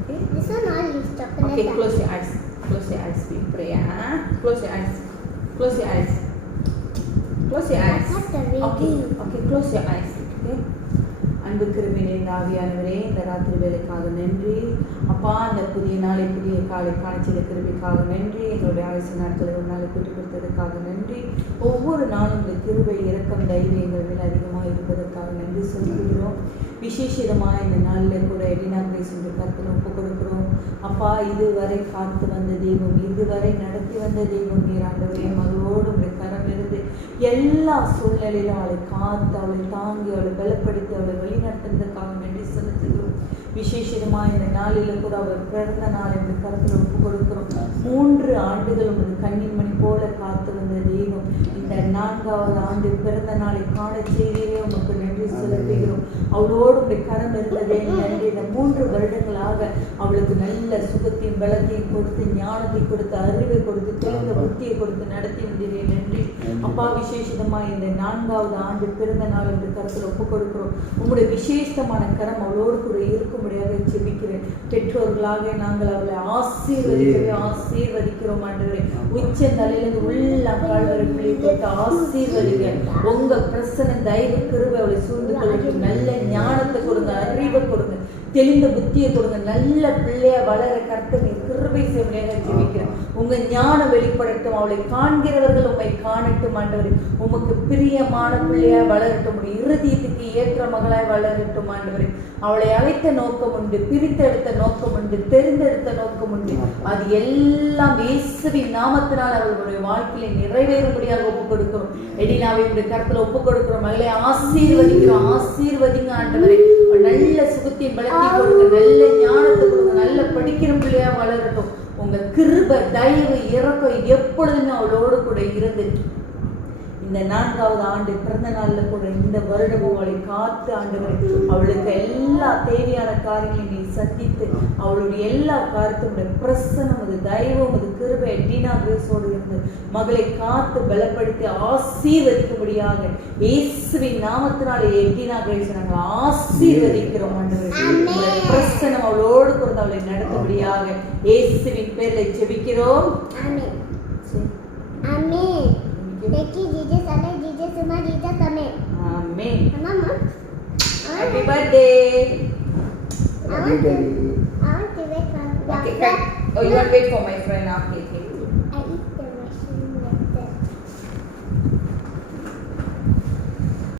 Okay. This one all is chocolate. Okay, close your eyes. Close your eyes. We pray. Close your eyes. Close your eyes. Close your eyes. Okay. Okay. Close your eyes. Okay. அன்பு கிருபையிலே இந்த ஆவியானவரே, இந்த ராத்திரி வேலைக்காக நன்றி அப்பா. அந்த புதிய நாளை புதிய காலை காணிச்சத கிருபைக்காக நன்றி. எங்களுடைய ஆயுசு நாட்களை ஒரு நாளை கூட்டி கொடுத்ததற்காக நன்றி. ஒவ்வொரு நாளும் இந்த கிருபை இரக்கம் தயவு எங்கள் மேல் அதிகமாக இருப்பதற்காக நன்றி சொல்கிறோம். விசேஷமாக இந்த நாளில் கூட எடினா கிரேஸ் என்று கருத்தில் ஒப்பு கொடுக்கிறோம் அப்பா. இதுவரை காத்து வந்த தெய்வம், இதுவரை நடத்தி வந்த தெய்வம் நீர் ஆண்டவரே. மகளோடு உடைய கரம் இருந்து எல்லா சூழ்நிலையிலும் அவளை காத்து, அவளை தாங்கி, அவளை பலப்படுத்தி, அவளை வழிநடத்துவதற்காக நன்றி செலுத்துகிறோம். விசேஷமாக இந்த நாளில் கூட அவர் பிறந்த நாள் என்று கருத்தில் ஒப்பு கொடுக்கிறோம். 3 ஆண்டுகள் உமது கண்ணின் மணி போல காத்து வந்த தெய்வம் இந்த 4வது ஆண்டு பிறந்த நாளை காண செய்தியே உமக்கு நன்றி செலுத்துகிறோம். அவளோடு உடைய கரம் இருந்ததே நன்றி. இந்த 3 வருடங்களாக அவளுக்கு நல்ல சுகத்தையும் பலத்தையும் கொடுத்து, ஞானத்தை கொடுத்து, அறிவை கொடுத்து, தெளிந்த புத்தியை கொடுத்து நடத்தி வந்ததே நன்றி அப்பா. விசேஷமாக இந்த 4வது ஆண்டு பிறந்த நாள் என்று கருத்தில் ஒப்பு கொடுக்கிறோம். உங்களுடைய விசேஷமான கரம் அவளோடு கூட இருக்கும்படியாக ஜெபிக்கிறேன். பெற்றோர்களாக நாங்கள் அவளை ஆசீர்வதிக்கிறோம் ஆண்டவரே. உச்ச தலையிலிருந்து உள்ள கால் வரை பிள்ளை தொட்டு ஆசீர்வதிங்க. உங்க பிரசன்ன தயவு கிருபை அவளை சூழ்ந்து கொள்ளட்டும். நல்ல ஞானத்தை கொடுங்க, அறிவை கொடுங்க, தெளிந்த புத்தியை கொடுங்க. நல்ல பிள்ளைய வளர கர்த்தர் நீர் கிருபை செய்வதாக ஜெபிக்கிறேன். உங்க ஞானம் வெளிப்படட்டும். அவளை காண்கிறவர்கள் உம்மை காணட்டும் ஆண்டவரே. உமக்கு பிரியமான பிள்ளையாய் வளரட்டும். இருதயத்துக்கு ஏற்ற மகளாய் வளரட்டும் ஆண்டவரே. அவளை அழைத்த நோக்கம் உண்டு, பிரித்தெடுத்த நோக்கம் உண்டு, தெரிந்தெடுத்த நோக்கம் உண்டு. அது எல்லாம் இயேசுவின் நாமத்தினால் அவர்களுடைய வாழ்க்கையை நிறைவேறும்படியாக ஒப்பு கொடுக்கிறோம். எடினாவை உடைய கருத்துல ஒப்பு கொடுக்கிறோம். மகளை ஆசீர்வதிக்கிறோம். ஆசீர்வதிங்க ஆண்டவரே. நல்ல சுகத்தையும் பலத்தையும் கொடுங்க, நல்ல ஞானத்தை கொடுங்க, நல்ல படிக்கிற பிள்ளையா வளரட்டும். உங்க கிருபை தயவு இரக்கம் எப்பொழுதுமே அவளோடு கூட இருந்து இந்த 4வது ஆண்டு பிறந்த நாளில் கூட இந்த வருடமும் அவளை காத்து ஆண்டவரை அவளுக்கு எல்லா தேவையான காரியங்களையும் நீ சந்தித்து அவளுடைய எல்லா காரியத்துடைய பிரசனம், அது தெய்வம், அது கிருபை எடினா கிரேஸோடு இருந்து மகளை காத்து பலப்படுத்தி ஆசீர்வதிக்கும்படியாக இயேசுவின் நாமத்தினாலே எடினா கிரேஸ் நாங்கள் ஆசீர்வதிக்கிறோம் ஆண்டவரே. பிரசனம் அவளோடு கூட அவளை நடத்தும்படியாக இயேசுவின் பேரில் ஜெபிக்கிறோம். ஆமென். ஆமென். Thank you, Jesus. Amen. Jesus, Amma, Jesus, Amen. Amen. Mama. Happy birthday. I want to wait for. Okay, cut. Oh, you want to wait for my friend? Okay.